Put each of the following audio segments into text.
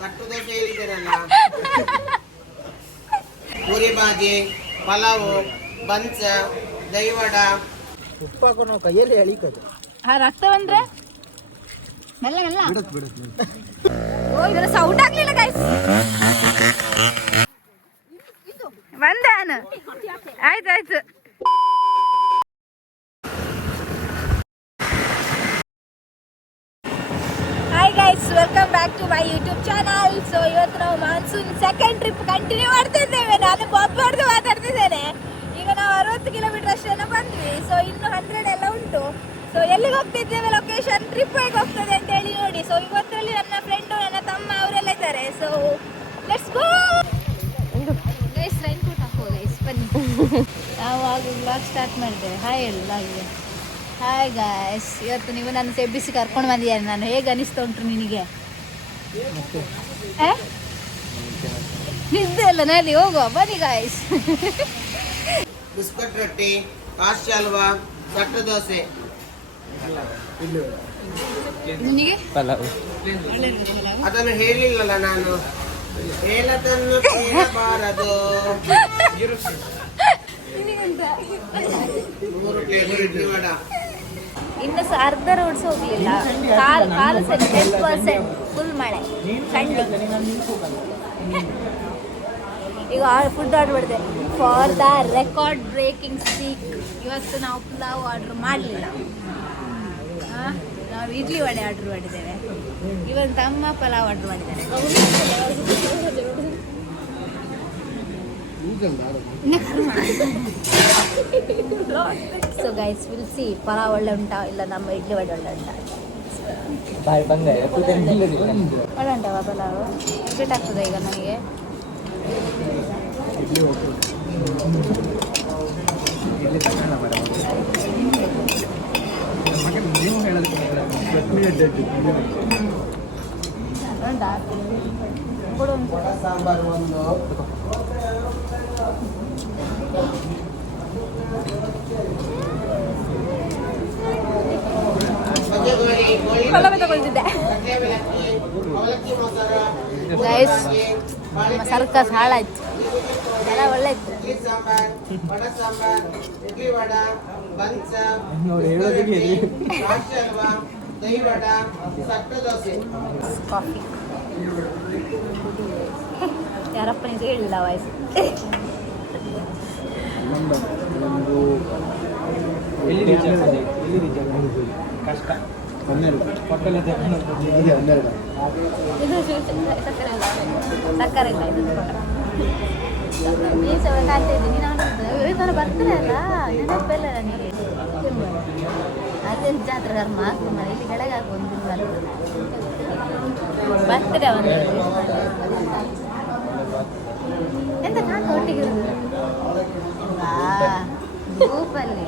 ಸಟ್ಟು dosa ಹೇಳಿದ್ದೇನಲ್ಲ, puri bhaji, pulao, buns, ದೈವಡ. ಉಪ್ಪು ಹಾಕೊಂಡು ಕೈಯಲ್ಲಿ ಎಳಿಕೋದು. ರಕ್ತ ಬಂದ್ರೆ ಮೆಲ್ಲ ಮೆಲ್ಲ ಓ ಇದರ ಸೌಂಡ್ ಆಗ್ಲಿಲ್ಲ ಗೈಸ್. ಬಂದಾನ ಆಯ್ತಾಯ್ತು. Hi guys, welcome back to my YouTube channel. So ಇವತ್ತು ನಾವು ಮಾನ್ಸೂನ್ ಸೆಕೆಂಡ್ ಟ್ರಿಪ್ ಕಂಟಿನ್ಯೂ ಮಾಡ್ತಿದ್ದೇವೆ. ನಾನು ಬಾಬ್ ಹೊಡೆದು ಮಾತಾಡ್ತಿದ್ದೇನೆ. ಈಗ ನಾವು 60 ಕಿಲೋಮೀಟರ್ ಅಷ್ಟೇನ ಬಂದ್ವಿ. ಸೊ ಇನ್ನು 100 ಎಲ್ಲ ಉಂಟು. ಸೊ ಎಲ್ಲಿಗೆ ಹೋಗ್ತಿದ್ದೇವೆ, ಲೊಕೇಶನ್, ಟ್ರಿಪ್ ಹೇಗೆ ಹೋಗ್ತದೆ ಅಂತ ಹೇಳಿ ನೋಡಿ. ಸೊ ಇವತ್ತರಲ್ಲಿ ನನ್ನ ಫ್ರೆಂಡು, ನನ್ನ ತಮ್ಮ ಅವರೆಲ್ಲ ಇದ್ದಾರೆ. So let's go guys. Raincoat ಹಾಕೋ ಗೈಸ್, ಬನ್ನಿ. ನಾವು ಆಗ ಬ್ಲಾಗ್ ಸ್ಟಾರ್ಟ್ ಮಾಡಿದ್ದೇವೆ. ಹಾಯ್ ಹೇಳು ಬ್ಲಾಗ್ಗೆ. ಹಾಯ್ ಗಾಯ್ಸ್, ಇವತ್ತು ನೀವು ನನ್ನ ಎಬ್ಬಿಸಿ ಕರ್ಕೊಂಡು ಬಂದಿದ್ದಾರೆ. ನಾನು ಹೇಗೆ ಅನಿಸ್ತಾ ಉಂಟು ನಿನಗೆ? ನಿದ್ದೆ ಅಲ್ಲ ನಲ್ಲಿ ಹೋಗುವ, ಬನ್ನಿ ಗಾಯ್ಸ್. ಬಿಸ್ಕಟ್ ರೊಟ್ಟಿ, ಕಾಶಿ ಹಲ್ವಾ, ಸಟ್ಟು ದೋಸೆ. ನಿನಗೆ ಅದನ್ನು ಹೇಳಿಲ್ಲಲ್ಲ ನಾನು, ಹೇಳದನ್ನು ಕೇಳಬಾರದು. 3 ಪ್ಲೇಟ್ ಇಡ್ಲಿ ವಡ. ಇನ್ನು ಸಹ ಅರ್ಧ ರೋಡ್ಸ್ ಹೋಗ್ಲಿಲ್ಲ. ಕಾಲು ಸರಿ 10% ಫುಲ್ ಮಳೆ, ಚಂಡಿ. ಈಗ ಫುಡ್ ಆರ್ಡರ್ ಮಾಡಿದೆ for the record breaking speak. ಇವತ್ತು ನಾವು ಪುಲಾವ್ ಆರ್ಡರ್ ಮಾಡಲಿಲ್ಲ, ನಾವು ಇಡ್ಲಿ ವಡೆ ಆರ್ಡರ್ ಮಾಡಿದ್ದೇವೆ. ಇವತ್ತು ತಮ್ಮ ಪಲಾವ್ ಆರ್ಡರ್ ಮಾಡಿದ್ದಾರೆ. So guys, will see pulao ಒಳ್ಳೆ ಉಂಟಾ ಇಲ್ಲ ನಮ್ಮ ಇಡ್ಲಿ ವಡೆ ಒಳ್ಳೆ ಉಂಟಾ. ಒಳ್ಳೆ ಉಂಟವ ಪಲಾವ್? ರಿಪೀಟ್ ಆಗ್ತದೆ ಈಗ ನನಗೆ. ಸಾಂಬಾರು ಒಂದು, ಪಲಾವ್ ತಗೊಳ್ತಿದ್ದೆ ಗೈಸ್. ನಮ್ಮ ಸರ್ಕಸ್ ಹಾಳಾಯ್ತು. ಎಲ್ಲ ಒಳ್ಳೆ ಇತ್ತು. ವಡ ಸಾಂಬಾರ್, ಇಡ್ಲಿ ವಡ, ಬನ್ಸ, ಕಾಶಿ ಹಲ್ವಾ, ದೈವಡ, ಸಟ್ಟು ದೋಸೆ, ಕಾಫಿ. ಯಾರಪ್ಪ ನಿಜ ಹೇಳಿಲ್ಲ ವಯಸ್ಸು. ಕಷ್ಟ ಸಕ್ಕರೆ ಇಲ್ಲ. ಇದು ನೀನು ಸಹ ಕಾಯ್ತಾ ಇದ್ದೀನಿ. ನಾನು ಬರ್ತಾರೆ ಅಲ್ಲ, ನೆನಪಿಲ್ಲ ನನಗೆ. ಅದೇ ಜಾತ್ರೆ ಧರ್ಮ ಆಗ್ತದೆ. ಇಲ್ಲಿ ಕೆಳಗೆ ಹಾಕಿ ಒಂದು ಬರ್ತಾರೆ ಒಂದು ಎಂತ ಕಾಕ ಒಟ್ಟಿಗೆ ಗ್ರೂಪಲ್ಲಿ.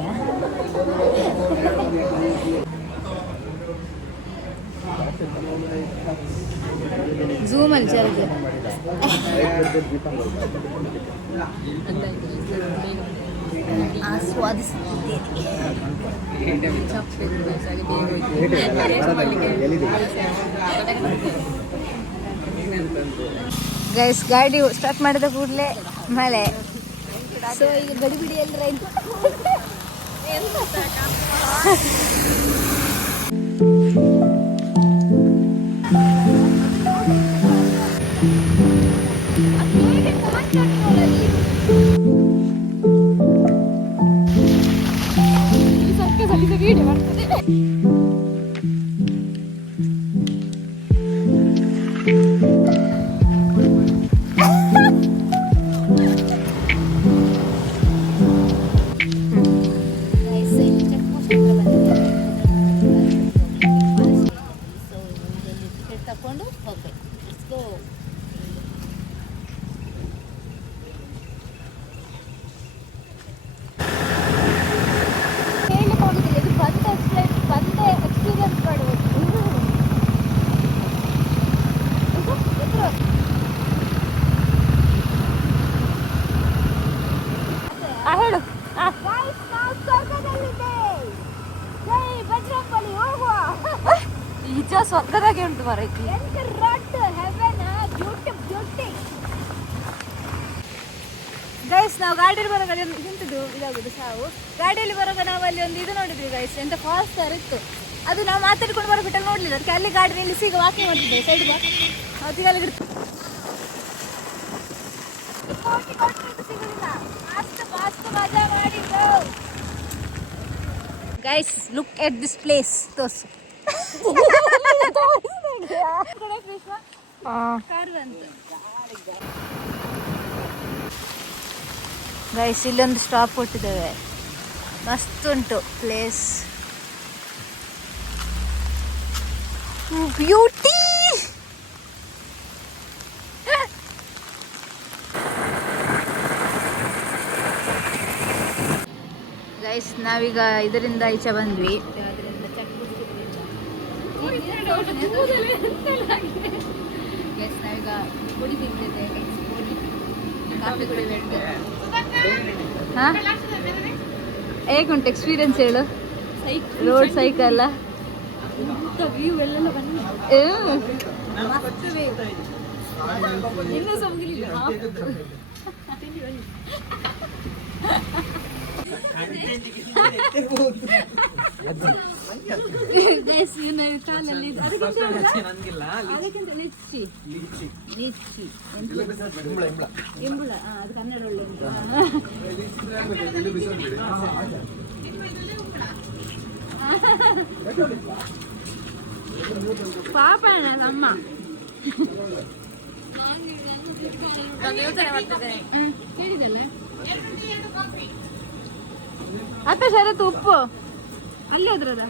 ಝೂಮಲ್ಲಿ ಚಲಿದೆ. ಆಸ್ವಾದಿಸುತ್ತಿದ್ದೇನೆ. ಗೈಸ್, ಗಾಡಿ ಸ್ಟಾರ್ಟ್ ಮಾಡಿದ ಕೂಡಲೇ ಮಳೆ. ಸೊ ಈಗ ಗಡಿ ಬಿಡಿಯಲ್ಲಿ ರೈನ್ ವೀಡಿಯೋ ಮಾಡ್ತದೆ. ತಕೊಂಡು ಹೋಗ್ಬೇಕು. ಹೇಳು. ನಿಜ ಸ್ವರ್ಗದಾಗೆ ಉಂಟು ಮರೈತಿ. ನಾವು ಗಾಡಿಯಲ್ಲಿ ಬರುವಾಗ ಎಂತದ್ದು ಇದಾಗುದು ಸಾವು. ಗಾಡಿಯಲ್ಲಿ ಬರುವಾಗ ನಾವು ಅಲ್ಲಿ ಒಂದು ಇದು ನೋಡಿದ್ವಿ ಗೈಸ್, ಎಂತ ಫಾಸ್ಟ್ ಸ್ಟಾರ್ ಇತ್ತು. ಅದು ನಾವು ಮಾತಾಡ್ಕೊಂಡು ಬರೋಬಿಟ್ಟಲ್ಲಿ ನೋಡ್ಲಿಲ್ಲ, ಅದಕ್ಕೆ ಅಲ್ಲಿ ಗಾಡಿ ನಿಲ್ಲಿಸಿ ಈಗ ವಾಕಿಂಗ್ ಮಾಡ್ತಿದ್ದೆ ಸೈಡ್ ಬಾ ಅದಕ್ಕೆ ಅಲ್ಲಿ guys look at this place. ತೋರ್ಸು ಗೈಸ್ ಇಲ್ಲೊಂದು ಸ್ಟಾಪ್ ಕೊಟ್ಟಿದ್ದೇವೆ, ಮಸ್ತ್ ಉಂಟು ಪ್ಲೇಸ್, ಬ್ಯೂಟಿ. ಗೈಸ್ ನಾವೀಗ ಇದರಿಂದ ಈಚೆ ಬಂದ್ವಿ, ಗೈಸ್ ನಾವೀಗ ಪುಡಿ ತಿಂತಿದ್ದೆ, ಕಾಫಿ ಕುಡಿಬೇಕು. ಹಾಂ ಹೇಗುಂಟು ಎಕ್ಸ್ಪೀರಿಯನ್ಸ್ ಹೇಳು? ರೋಡ್ ಸೈಕಲ್ ವ್ಯೂ ಎಲ್ಲ ಇನ್ನೂ ಸಮಗಿಲ್ಲ. ಅದಕ್ಕಿಂತ ಲಿಚ್ಚಿ ಲಿಚ್ಚಿ ಎಂಬುಳ ಅದು ಕನ್ನಡ ಒಳ್ಳೆ ಉಂಟು. ಪಾಪ ಅಮ್ಮ ಹೇಳಿದಲ್ಲ ಅತ್ತ ಶರತ್ತು ಉಪ್ಪು ಅಲ್ಲಿ ಅದ್ರದ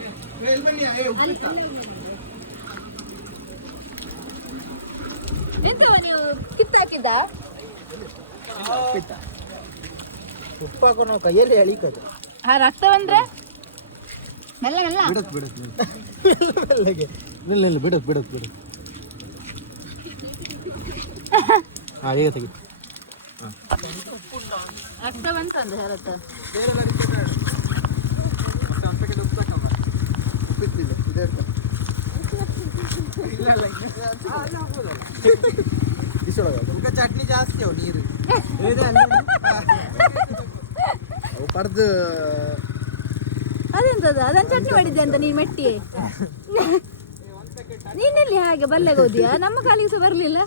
ಎಂತವ ನೀವು ಕಿತ್ತಾಕಿದ್ದ ಉಪ್ಪು ಹಾಕೊಂಡು ಕೈಯಲ್ಲಿ ಎಳಿಕದು. ಆ ರಕ್ತ ಬಂದ್ರೆ ಮೆಲ್ಲ ಮೆಲ್ಲ ಮೆಲ್ಲಗೆ ಬಿಡತ್ ಬಿಡತ್ ಬಿಡತ್. ಹಾಂ ಈಗ ತೆಗಿ. ರಕ್ತ ಬಂತಂದ್ರೆ ಶರತ್ತು ಚಟ್ನಿ ಜಾಸ್ತಿ ಅವು ನೀರು ಪಡ್ದು ಅದೆಂತದ ಅದನ್ನ ಚಟ್ನಿ ಮಾಡಿದ್ದೆ ಅಂತ ನೀನ್ ಮೆಟ್ಟಿ ನೀನೆಲ್ಲಿ ಹಾಗೆ ಬಲ್ಲೆಗೆ ಹೋದಿಯಾ? ನಮ್ಮ ಕಾಲಿಗೆ ಸಹ ಬರ್ಲಿಲ್ಲ.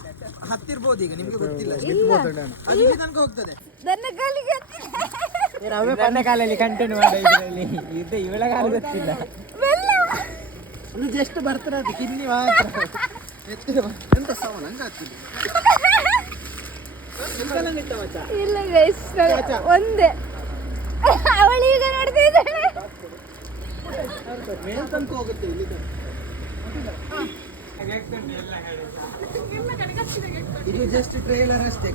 ಹತ್ತಿರ್ಬೋದು ಈಗ ನಿಮ್ಗೆ ಗೊತ್ತಿಲ್ಲ. ಇಲ್ಲ ತನಕ ಹೋಗ್ತದೆ ನನ್ನ ಕಾಲಿಗೆ ನನ್ನ ಕಾಲಲ್ಲಿ ಕಂಟಿನ್ಯೂ ಮಾಡೋದ್ರಲ್ಲಿ ಇದು ಇವಳ ಕಾಲ ಗೊತ್ತಿಲ್ಲ. ಜಸ್ಟ್ ಬರ್ತಾರೆ ಅದು ಕಿನ್ನಿ ಮಾತ್ರ ಎಂತ ಸವನ ಹಂಗ ಆಗ್ತಿಲ್ಲ. ಇಲ್ಲ ಗೈಸ್ ಒಂದೇ ಅವಳೀಗ ನೋಡ್ತಿದ್ದಾಳೆ. ಮೇಲ್ ತನಕ ಹೋಗುತ್ತೆ ಇಲ್ಲಿ. ಇದು ಜಸ್ಟ್ ಟ್ರೇಲರ್ ಅಷ್ಟೇ,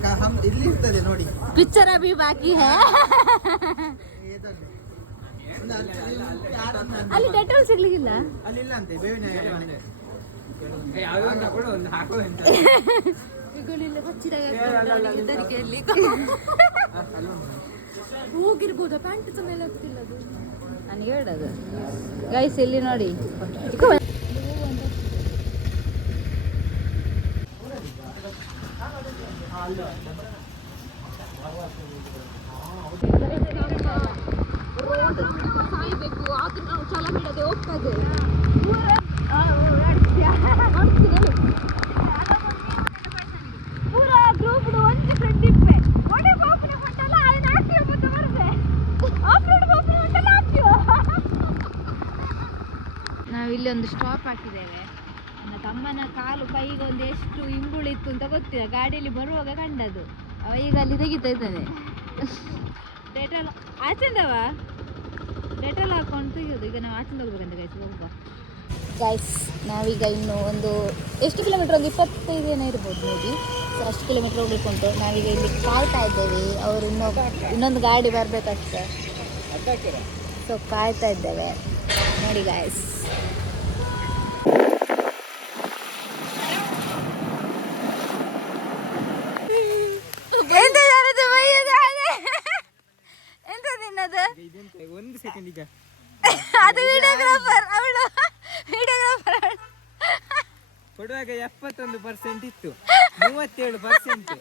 ಇಲ್ಲಿ ಇರ್ತದೆ ನೋಡಿ. ಪಿಕ್ಚರ್ ಅಭಿ ಬಾಕಿ ಹೈ. ಅಲ್ಲಿ ಡೆಟಾಲ್ ಸಿಗ್ಲಿಕ್ಕಿಲ್ಲ, ಅಲ್ಲಿಲ್ಲ ಅಂತೆ ಬೇವಿನ ಹೋಗಿರ್ಬೋದ ಪ್ಯಾಂಟ್ ಮೇಲೆ ಆಗ್ತಿಲ್ಲ ಅದು ನನಗೆ ಹೇಳೋದು. ಗೈಸ್ ಇಲ್ಲಿ ನೋಡಿ ಸಾಯ್ಬೇಕು ಆದ್ರೂ ನಾವು ಛಲ ಬಿಡದೆ ಹೋಗ್ತದೆ. ಪೂರ ಗ್ರೂಪ್ ಒಂದು ಫ್ರೆಂಡ್ ಇಪ್ಪೆ ಒಡೆ ಪಾಪನೆ ಕೊಟ್ಟಲ್ಲ ಅದನ್ನ ಹಾಕ್ತೀವಿ ಮತ್ತೆ ಬರುತ್ತೆ ಆಫ್ರೋಡ್ ಪಾಪನೆ ಕೊಟ್ಟಲ್ಲ ಹಾಕ್ತೀವ. ನಾವಿಲ್ಲಿ ಒಂದು ಸ್ಟಾಪ್ ಹಾಕಿದ್ದೇವೆ. ನನ್ನ ತಮ್ಮನ ಕಾಲು ಕೈಗೆ ಒಂದು ಎಷ್ಟು ಇಂಗುಳಿತ್ತು ಅಂತ ಗೊತ್ತಿಲ್ಲ, ಗಾಡಿಯಲ್ಲಿ ಬರುವಾಗ ಕಂಡದು. ಅವ ಈಗ ಅಲ್ಲಿ ತೆಗಿತಾ ಇದ್ದಾನೆ. ಡೆಟಾಲ್ ಆಚೆಂದವ ಡೆಟಾಲ್ ಹಾಕೊಂಡು ತೆಗಿಯೋದು. ಈಗ ನಾವು ಆಚೆಂದ ಹೋಗ್ಬೇಕಂತ ಗೈಸ್, ಹೋಗುವ ಗೈಸ್. ನಾವೀಗ ಇನ್ನು ಒಂದು ಎಷ್ಟು ಕಿಲೋಮೀಟ್ರ್, ಒಂದು 25 ಏನೋ ಇರ್ಬೋದು ಮೇಬಿ. ಸೊ ಅಷ್ಟು ಕಿಲೋಮೀಟ್ರ್ ಹೋಗ್ಲಿಕ್ಕೆ ಉಂಟು. ನಾವೀಗ ಇಲ್ಲಿ ಕಾಯ್ತಾ ಇದ್ದೇವೆ, ಅವರು ಇನ್ನೊಂದು ಗಾಡಿ ಬರಬೇಕಷ್ಟೆ. ಸೊ ಕಾಯ್ತಾ ಇದ್ದೇವೆ ನೋಡಿ ಗೈಸ್. ಎಂತ ತಿನ್ನದು ಒಂದು ಸೆಕೆಂಡ್ ಈಗ ಅದು ವಿಡಿಯೋಗ್ರಾಫರ್ ಅವಳು ವಿಡಿಯೋಗ್ರಾಫರ್ ಕೊಡುವಾಗ 71% ಇತ್ತು, 37%.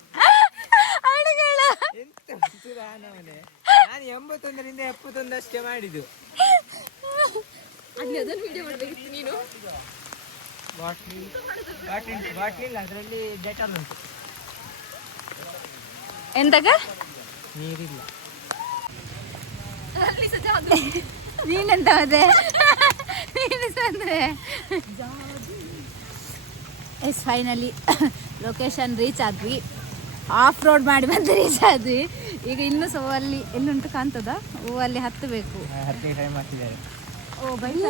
ಎಂತ ಸುಧಾನವನೇ ನಾನು 81ರಿಂದ 71 ಅಷ್ಟೇ ಮಾಡಿದ್ದು. ಅಲ್ಲಿ ಅದನ್ನು ವಿಡಿಯೋ ಮಾಡಬೇಕಿತ್ತು ನೀನು. ಬಾಟ್ಲಿ ಅದರಲ್ಲಿ ಡೆಟಾಲ್ ಉಂಟು. ಎಂತಗ ನೀರಿಲ್ಲ. ನೀನೆಂತ ಮದೆ ನೀನು ಸಂದ್ರೆ ಎಸ್ ಫೈನಲಿ ಲೊಕೇಶನ್ ರೀಚ್ ಆದ್ವಿ. ಆಫ್ ರೋಡ್ ಮಾಡಿ ಬಂದು ರೀಚ್ ಆದ್ವಿ. ಈಗ ಇನ್ನೂ ಸೊ ಅಲ್ಲಿ ಎಲ್ಲುಂಟು ಕಾಣ್ತದ ಅಲ್ಲಿ ಹತ್ತಬೇಕು. ಟ್ರೈ ಮಾಡ್ತಿದ್ದಾರೆ. ಓ ಬೈಕ್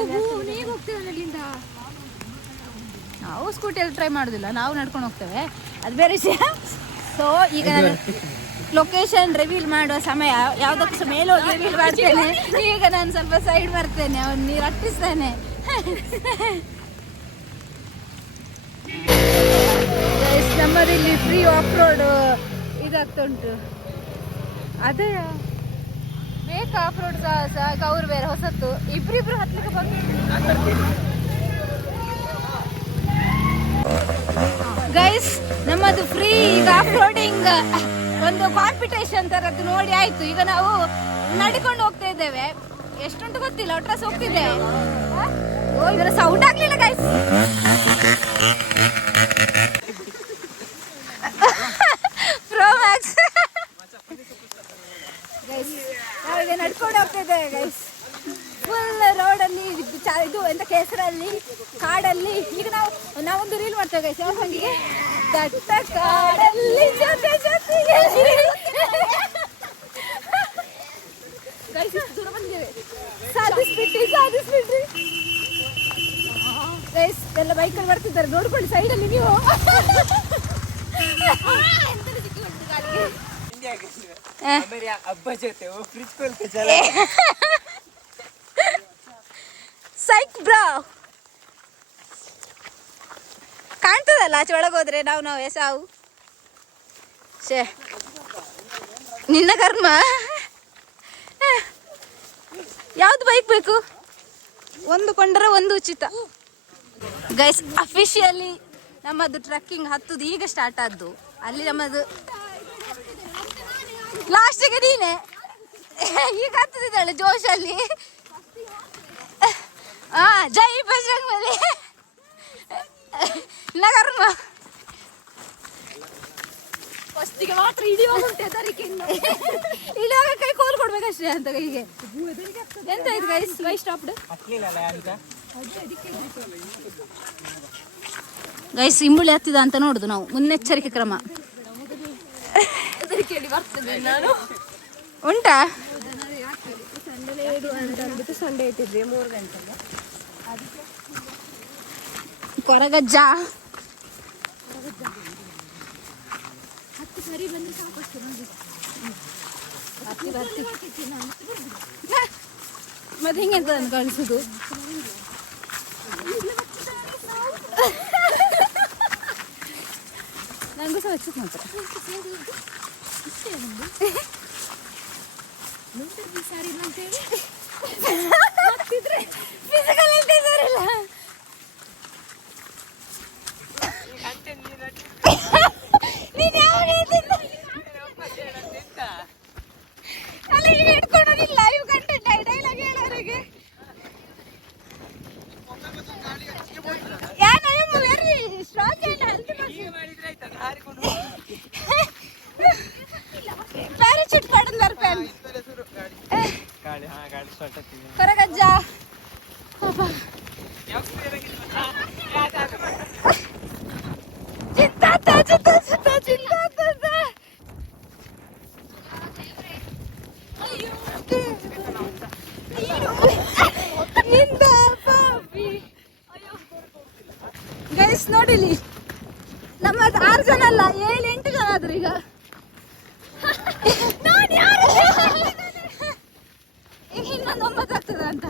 ಹೋಗ್ತೇವೆ. ನಾವು ಸ್ಕೂಟಿಯಲ್ಲಿ ಟ್ರೈ ಮಾಡೋದಿಲ್ಲ, ನಾವು ನಡ್ಕೊಂಡು ಹೋಗ್ತೇವೆ, ಅದು ಬೇರೆ ವಿಷಯ. ಸೊ ಈಗ ಲೊಕೇಶನ್ ರಿವೀಲ್ ಮಾಡುವ ಸಮಯ. ಯಾವುದಕ್ಕೂ ಮೇಲೆ ಹೋಗಿ ರಿವೀಲ್ ಮಾಡ್ತೇನೆ. ಈಗ ನಾನು ಸ್ವಲ್ಪ ಸೈಡ್ ಬರ್ತೇನೆ, ಅವ್ನು ನೀರು ಹಟ್ಟಿಸ್ತೇನೆ. ನಮ್ಮದಿಲ್ಲಿ ಫ್ರೀ ಆಫ್ ರೋಡ್ ಇದಾಗ್ತಾ ಉಂಟು. ಅದೇ ಬೇಕಾ ಆಫ್ ರೋಡ್ ಸಹ ಅವ್ರು ಬೇರೆ ಹೊಸತ್ತು ಇಬ್ರಿಬ್ರು ಹತ್ಲಿಕ್ಕೆ ಬಂದು. ಗೈಸ್ ನಮ್ಮದು ಫ್ರೀ ಈಗ ಆಫ್ ರೋಡಿಂಗ್ ಒಂದು ಕಾಂಪಿಟೇಷನ್ ತರದ್ದು ನೋಡಿ ಆಯ್ತು. ಈಗ ನಾವು ನಡ್ಕೊಂಡು ಹೋಗ್ತಾ ಇದ್ದೇವೆ. ಎಷ್ಟುಂಟು ಗೊತ್ತಿಲ್ಲ, ಒಟ್ರಾಸ್ ಹೋಗ್ತಿದ್ದೇವೆ. ಓ ಇದರ ಸೌಂಡ್ ಆಗ್ಲಿಲ್ಲ ಗೈಸ್. ಪ್ರೋಮ್ಯಾಕ್ಸ್ ಗೈಸ್ ನಾವೀಗ ನಡ್ಕೊಂಡು ಹೋಗ್ತಾ ಇದ್ದೇವೆ ಗೈಸ್. ಫುಲ್ ರೋಡಲ್ಲಿ ಇದು ಎಂತ ಕೆಸರಲ್ಲಿ ಕಾಡಲ್ಲಿ. ಈಗ ನಾವೊಂದು ರೀಲ್ ಮಾಡ್ತೇವೆ ಗೈಸ್. ಯಾವ ಸಂಗಿಗೆ ದಟ್ಟ ಕಾಡಲ್ಲಿ ಜೊತೆ ಜೊತೆಗೆ ಗೈಸ್ ದೂರ ಬಂದಿದ್ದೇವೆ. ಸಾಧಿಸ್ಬಿಟ್ರಿ ಗೈಸ್. ಎಲ್ಲ ಬೈಕಲ್ಲಿ ಬರ್ತಿದ್ದಾರೆ, ನೋಡ್ಕೊಳ್ಳಿ ಸೈಡಲ್ಲಿ ನೀವು. ಹಬ್ಬ ಜೊತೆ ಸೈಕ್ ಬ್ರೋ ಕಾಣ್ತದಲ್ಲ ಆಚೆ ಒಳಗೋದ್ರೆ ನಾವು ಎಸಾವು. ಶೇ ನಿನ್ನ ಕರ್ಮ. ಯಾವ್ದು ಬೈಕ್ ಬೇಕು? ಒಂದು ಕೊಂಡರೆ ಒಂದು ಉಚಿತ. ಗೈಸ್ ಅಫಿಷಿಯಲಿ ನಮ್ಮದು ಟ್ರೆಕ್ಕಿಂಗ್ ಹತ್ತುದು ಈಗ ಸ್ಟಾರ್ಟ್ ಆದ್ದು. ಅಲ್ಲಿ ನಮ್ಮದು ಲಾಸ್ಟಿಗೆ ನೀನೆ ಈಗ ಹತ್ತದಿದ್ದಾಳೆ ಜೋಶಲ್ಲಿ. ಜೈ ಬಜರಂಗ್ ಬಲಿ ನಗರ್ಮ ಫಸ್ಟಿಗೆ ಮಾತ್ರ ಇಳಿಯುವಾಗ ಉಂಟು ಹೆದರಿಕೆಯಿಂದ. ಇಳಿಯುವಾಗ ಕೈ ಕೋಲ್ ಕೊಡ್ಬೇಕಷ್ಟೇ ಅಂತ ಕೈಗೆ. ಎಂತ ಇದು ಗೈಸ್ ವೈ ಸ್ಟಾಪ್ಡ್ ಗೈಸ್. ಇಂಬುಳಿ ಹತ್ತಿದ ಅಂತ ನೋಡುದು ನಾವು, ಮುನ್ನೆಚ್ಚರಿಕೆ ಕ್ರಮ. ಉಂಟಾ ಸಂಡೆ ಇಟ್ಟಿದ್ವಿ 3 ಗಂಟೆಗೆ. ಕೊರಗಜ್ಜ ಹತ್ತಿ ಸರಿ ಬಂದ್ರೆ ಸಾಕಷ್ಟು ನೋಡಿ. ಹತ್ತಿ ಮತ್ತೆ ಹಿಂಗೆಂತ ಕಳಿಸುದು. ನಂಗೂ ಸಹ ಹಚ್ಚಕ್ ಮಾತ್ರ ಪ್ಯಾರಾಚೂಟ್ ಪಡಲ್ಲಾರ ಪ್ಯಾನ್ ಕೊರಗಜ್ಜ ಗೈಸ್ ನೋಡಿಲಿ ನಮ್ಮದು 6 ಜನ ಅಲ್ಲ 7-8 ಜನ ಆದ್ರು ಈಗ. ಈಗ ಇನ್ನೊಂದು 9 ಆಗ್ತದ ಅಂತ.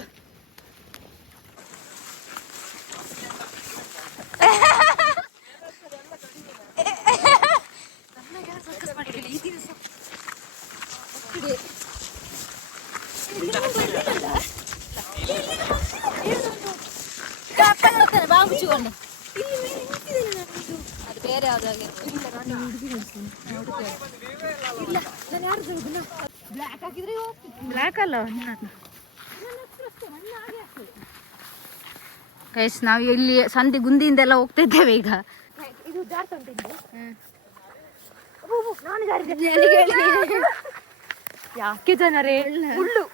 ಬಾಂಬು ಮುಚ್ಚಿಕೊಂಡು ಅದು ಬೇರೆ ಯಾವ್ದಾಗಿತ್ತು. ಬ್ಲ್ಯಾಕ್ ಹಾಕಿದ್ರೆ ಬ್ಲ್ಯಾಕ್ ಅಲ್ಲ ಗೈಸ್ ನಾವು ಇಲ್ಲಿ ಸಂತೆ ಗುಂದಿಯಿಂದೆಲ್ಲ ಹೋಗ್ತಾ ಇದ್ದೇವೆ ಈಗ. ಇದು ಯಾಕೆ ಜನರೇ ಹುಳ್ಳು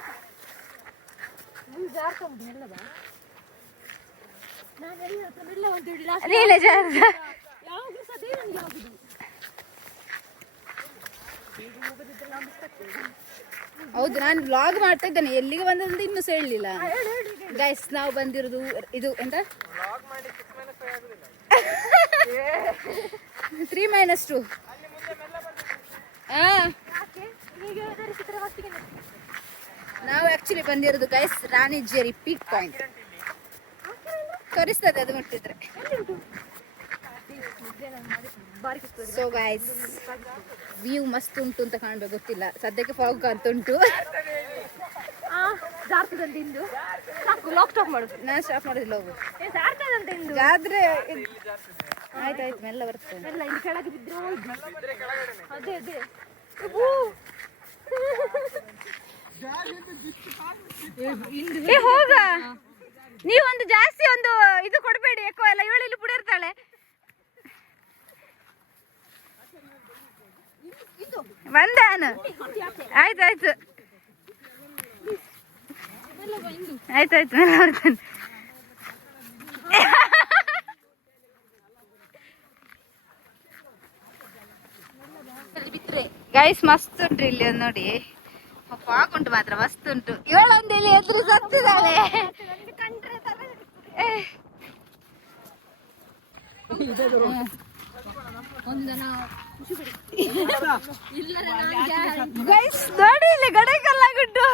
ಹೌದು, ನಾನು ವ್ಲಾಗ್ ಮಾಡ್ತಾ ಇದ್ದೇನೆ. ಎಲ್ಲಿಗೆ ಬಂದಂತ ಇನ್ನೂ ಹೇಳಿಲ್ಲ ಗೈಸ್. ನಾವು ಬಂದಿರೋದು ಇದು ಎಂತ 3-2. ನಾವು ಆಕ್ಚುಲಿ ಬಂದಿರೋದು ಗೈಸ್ ರಾಣಿಜೇರಿ ಪೀಕ್ ಪಾಯಿಂಟ್. ತೋರಿಸ್ತದೆ ಅದು ಮುಟ್ಟಿದ್ರೆ. ಸೊ ಗೈಸ್ ವ್ಯೂ ಮಸ್ತ್ ಉಂಟು ಅಂತ ಕಾಣ್ಬೇಕು, ಗೊತ್ತಿಲ್ಲ ಸದ್ಯಕ್ಕೆ ಫಾಗ್ ಅಂತ ಉಂಟು. ನಾನು ಸ್ಟಾಪ್ ಮಾಡೋದಿಲ್ಲ, ಹೋಗು ಜಾತ್ರೆ. ಆಯ್ತಾಯ್ತು ಮೆಲ್ಲ ಬರ್ತೇನೆ. ಹೋಗ ನೀವೊಂದು ಜಾಸ್ತಿ ಒಂದು ಇದು ಕೊಡಬೇಡಿ, ಎಕ್ಕೋ ಎಲ್ಲ ಇವಳು ಇಲ್ಲಿ ಪುಡಿರ್ತಾಳೆ. ಬಂದಾನು ಆಯ್ತಾಯ್ತು ಆಯ್ತಾಯ್ತು ಮೆಲ್ಲ ಬರ್ತೇನೆ. ಗೈಸ್ ಮಸ್ತ್ ಉಂಟು ಇಲ್ಲಿ ಒಂದು ನೋಡಿ, ಪಾಕ್ ಉಂಟು ಮಾತ್ರ ಮಸ್ತ್ ಉಂಟು. ಇವಳೊಂದು ಇಲ್ಲಿ ಎದುರು ಸತ್ತಿದ್ದಾಳೆ. ಗೈಸ್ ನೋಡಿ ಇಲ್ಲಿ ಗಡಕಲ್ಲ ಗುಡ್ಡು.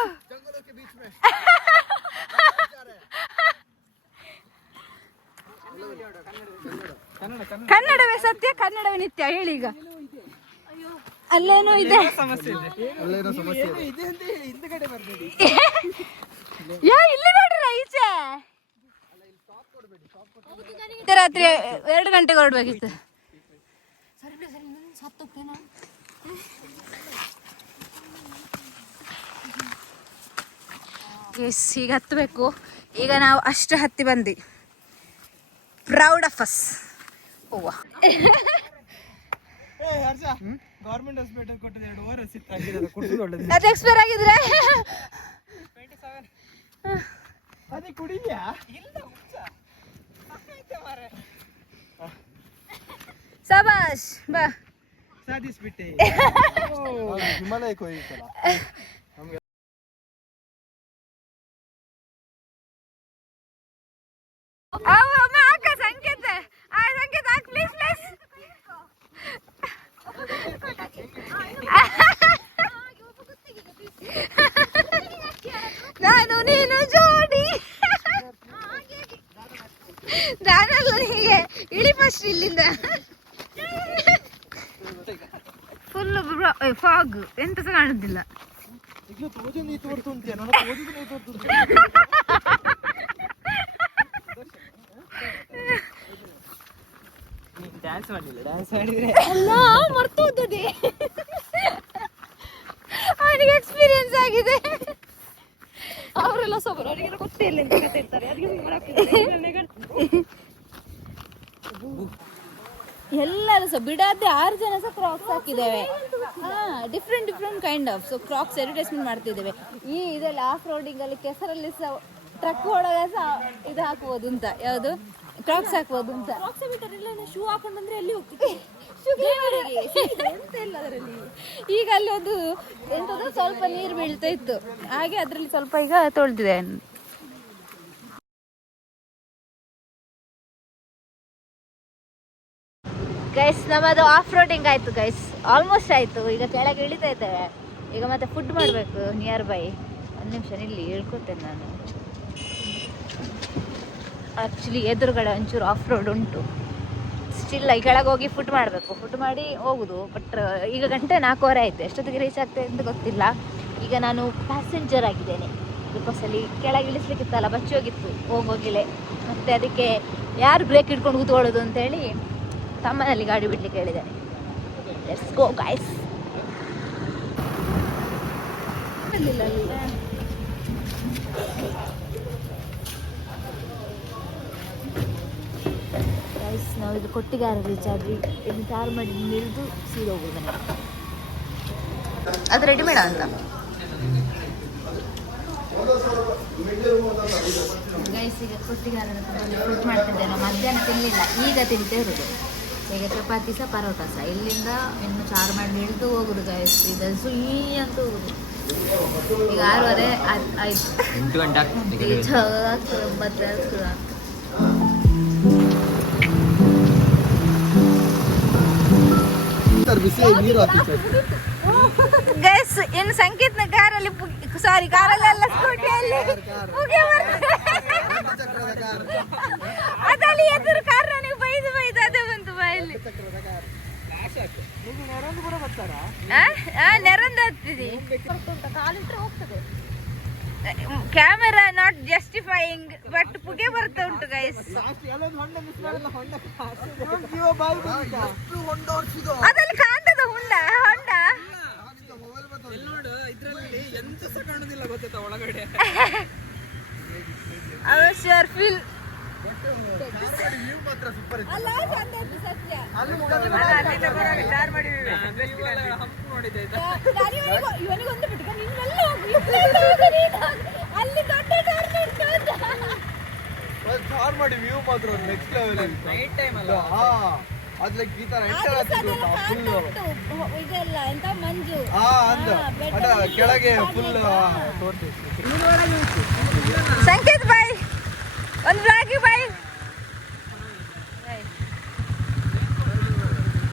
ಕನ್ನಡವೇ ಸತ್ಯ, ಕನ್ನಡವೇ ನಿತ್ಯ. ಹೇಳಿ ಈಗ ಅಲ್ಲೇನೋ ಇದೆ, ಇಲ್ಲಿ ನೋಡ್ರ ಈಚೆ. ರಾತ್ರಿ 2 ಗಂಟೆಗೆ ಹೊರಡ್ಬೇಕಿತ್ತು. ಎಸ್ ಈಗ ಹತ್ತಬೇಕು. ಈಗ ನಾವು ಅಷ್ಟು ಹತ್ತಿ ಬಂದ್ವಿ. Proud of us. ಓವ ಗವರ್ಮೆಂಟ್ ಹಾಸ್ಪಿಟಲ್ ಕೊಟ್ಟರೆ 2 ವಾರ ಸಿಕ್ಕಾಗಿದೆ, ಕುಡಿದು ಒಳ್ಳೆದು. ಅದು ಎಕ್ಸ್ಪೈರ್ ಆಗಿದ್ರೆ 27 ಅದೇ ಕುಡಿದ್ಯಾ? ಇಲ್ಲ ಹುಚ್ಚ ಸಾಕೈತೆ ಮಾರೆ. ಸಬಾಷ್ ಬಾ ಸಾಧಿಸ್ಬಿಟ್ಟೆ. ಹಿಮಾಲಯಕ್ಕೆ ಹೋಗಿತ್ತಲ್ಲ ಸಂಕೇತ. ಸಂಕೇತ ಪ್ಲೀಸ್ ಪ್ಲೀಸ್. ನಾನು ನೀನು ಜೋಡಿ. ನಾನಲ್ಲ ಹೀಗೆ ಇಳಿ ಫಸ್ಟ್ ಇಲ್ಲಿಂದ. ಫುಲ್ ಫಾಗ್, ಎಂತ ಸಹ ಕಾಣುದಿಲ್ಲ. ಡ್ಯಾನ್ಸ್ ಮಾಡಲಿಲ್ಲ, ಡ್ಯಾನ್ಸ್ ಮಾಡಿದ್ರೆ ಅಲ್ಲ ಮರ್ತು ಹೋದದೆ. ಅವನಿಗೆ ಎಕ್ಸ್ಪೀರಿಯನ್ಸ್ ಆಗಿದೆ. ಅವರೆಲ್ಲ ಸೊಬರು, ಅವರಿಗೆಲ್ಲ ಗೊತ್ತೇ ಇಲ್ಲ ಅಂತ ಹೇಳ್ತಾರೆ. ಎಲ್ಲರೂ ಸಹ ಬಿಡಾದೆ 6 ಜನ ಸಹ ಕ್ರಾಕ್ಸ್ ಹಾಕಿದ್ದೇವೆ. Different kind of. So Crocs advertisement ಮಾಡ್ತಿದ್ದೇವೆ. ಈ ಇದರಲ್ಲಿ ಆಫ್ ರೋಡಿಂಗ್ ಅಲ್ಲಿ ಕೆಸರಲ್ಲಿ ಸಹ ಟ್ರಕ್ ಒಳಗೆ ಸಹ ಇದು ಹಾಕ್ಬೋದು ಅಂತ, ಯಾವುದು ಕ್ರಾಕ್ಸ್ ಹಾಕ್ಬೋದು ಅಂತ. ಶೂ ಹಾಕೊಂಡು ಬಂದ್ರೆ ಎಲ್ಲಿ ಹೋಗ್ತಿದ್ದೆ ಇಲ್ಲ ಅದರಲ್ಲಿ. ಈಗ ಅಲ್ಲಿ ಒಂದು ಎಂತದ್ದು ಸ್ವಲ್ಪ ನೀರು ಬೀಳ್ತಾ ಇತ್ತು, ಹಾಗೆ ಅದರಲ್ಲಿ ಸ್ವಲ್ಪ ಈಗ ತೊಳೆದಿದೆ. ಗೈಸ್ ನಮ್ಮದು ಆಫ್ ರೋಡಿಂಗ್ ಆಯ್ತು ಗೈಸ್, ಆಲ್ಮೋಸ್ಟ್ ಆಯ್ತು. ಈಗ ಕೆಳಗೆ ಇಳಿತಾ ಇದ್ದೇವೆ. ಈಗ ಮತ್ತೆ ಫುಡ್ ಮಾಡಬೇಕು ನಿಯರ್ ಬೈ. 1 ನಿಮಿಷ ಇಲ್ಲಿ ಹೇಳ್ಕೊತೇನೆ ನಾನು. ಆ್ಯಕ್ಚುಲಿ ಎದುರುಗಡೆ ಒಂಚೂರು ಆಫ್ ರೋಡ್ ಉಂಟು. ಸ್ಟಿಲ್ ಈ ಕೆಳಗೆ ಹೋಗಿ ಫುಡ್ ಮಾಡಬೇಕು. ಫುಡ್ ಮಾಡಿ ಹೋಗುದು. ಬಟ್ ಈಗ ಗಂಟೆ 4:15 ಆಯಿತು. ಎಷ್ಟೊತ್ತಿಗೆ ರೀಚ್ ಆಗ್ತದೆ ಅಂತ ಗೊತ್ತಿಲ್ಲ. ಈಗ ನಾನು ಪ್ಯಾಸೆಂಜರ್ ಆಗಿದ್ದೇನೆ. ಬಸ್ಸಲ್ಲಿ ಕೆಳಗೆ ಇಳಿಸ್ಲಿಕ್ಕಿತ್ತಲ್ಲ, ಬಚ್ಚಿ ಹೋಗಿತ್ತು ಹೋಗೋಗಿಲೆ. ಮತ್ತು ಅದಕ್ಕೆ ಯಾರು ಬ್ರೇಕ್ ಹಿಡ್ಕೊಂಡು ಕೂತ್ಕೊಳ್ಳೋದು ಅಂತೇಳಿ ತಮ್ಮನಲ್ಲಿ ಗಾಡಿ ಬಿಡ್ಲಿಕ್ಕೆ ಹೇಳಿದ್ದೇನೆ. Let's go guys. ಗೈಸ್ ನಾವು ಇದು ಕೊಟ್ಟಿಗಾರ ರೀಚ್ ಆದ್ವಿ. ಇನ್ನು ಕಾರ್ ಮಾಡಿ ನಿಲ್ದು ಸೀದಾ ಹೋಗೋದು ಮನೆ. ಅದು ರೆಡಿಮೇಡ್ ಅಂತ ಗೈಸ್. ಈಗ ಕೊಟ್ಟಿಗಾರ ಫುಡ್ ಮಾಡ್ತಿದ್ದೇನೆ. ಮಧ್ಯಾಹ್ನ ತಿನ್ನಲಿಲ್ಲ, ಈಗ ತಿಂತೇ ಇರೋದು. ಈಗ ಚಪಾತಿ ಸಹ ಪರೋಟ ಸಹ. ಇಲ್ಲಿಂದ ಇನ್ನು ಚಾರ್ಮಾಡಿ ಇಳಿದು ಹೋಗುದು ಗೈಸ್. ಇದು ಸುಯಿ ಅಂತ ಹೋಗುದು. ಈಗ 6:30 ಆಯ್ತು. 8 ಗಂಟೆ ಆಗ್ತದೆ. 9 ಆಗ್ತದೆ. ಬಿಸಿ ನೀರು ಹಾಕಿ ಗೈಸ್ ಇನ್ನು ಸಂಕೇತ್ನ ಕಾರಲ್ಲಿ ಸಾರಿ ಕಾರಲ್ಲೆಲ್ಲ ಸ್ಕೂಟಿಯಲ್ಲಿ ಅದಲ್ಲಿ ಎದುರು ಕಾರ್ ನನಗೆ ಬೈದು ಅದೇ ಬಂತು ಬಾಯಲ್ಲಿ. ನೆರಂದ ಹತ್ತಿದೆ. ಕಾಲಿಟ್ರೆ ಹೋಗ್ತದೆ. ಕ್ಯಾಮೆರಾ ನಾಟ್ ಜಸ್ಟಿಫೈಯಿಂಗ್ ಬಟ್ ಪುಗೆ ಬರ್ತಾ ಉಂಟು ಗೈಸ್. ಅದಲ್ಲಿ ಕಾಣ್ತದ ಹೊಂಡ ಅವಶ್ಯರ್ ಫಿಲ್ ಇವನಿಗೊಂದು ಬಿಟ್ಟು ಅಲ್ಲಿ ಚಾರ್ ಮಾಡಿ ವ್ಯೂ ಮಾತ್ರ ನೆಕ್ಸ್ಟ್ ಲೆವೆಲ್. ನೈಟ್ ಟೈಮ್ ಅಲ್ಲ, ಅದ್ ಲೈಕ್ ಈ ತರ ಎಂಟರ್ ಆಗ್ತಿದ್ರು ಫುಲ್ ಇದೆಲ್ಲ ಎಂತ ಮಂಜು ಕೆಳಗೆ ಫುಲ್ ಸಂಕೇತ್ ಬಾಯ್ ಒಂದು ಬ್ಲಾಗಿ ಬಾಯ್.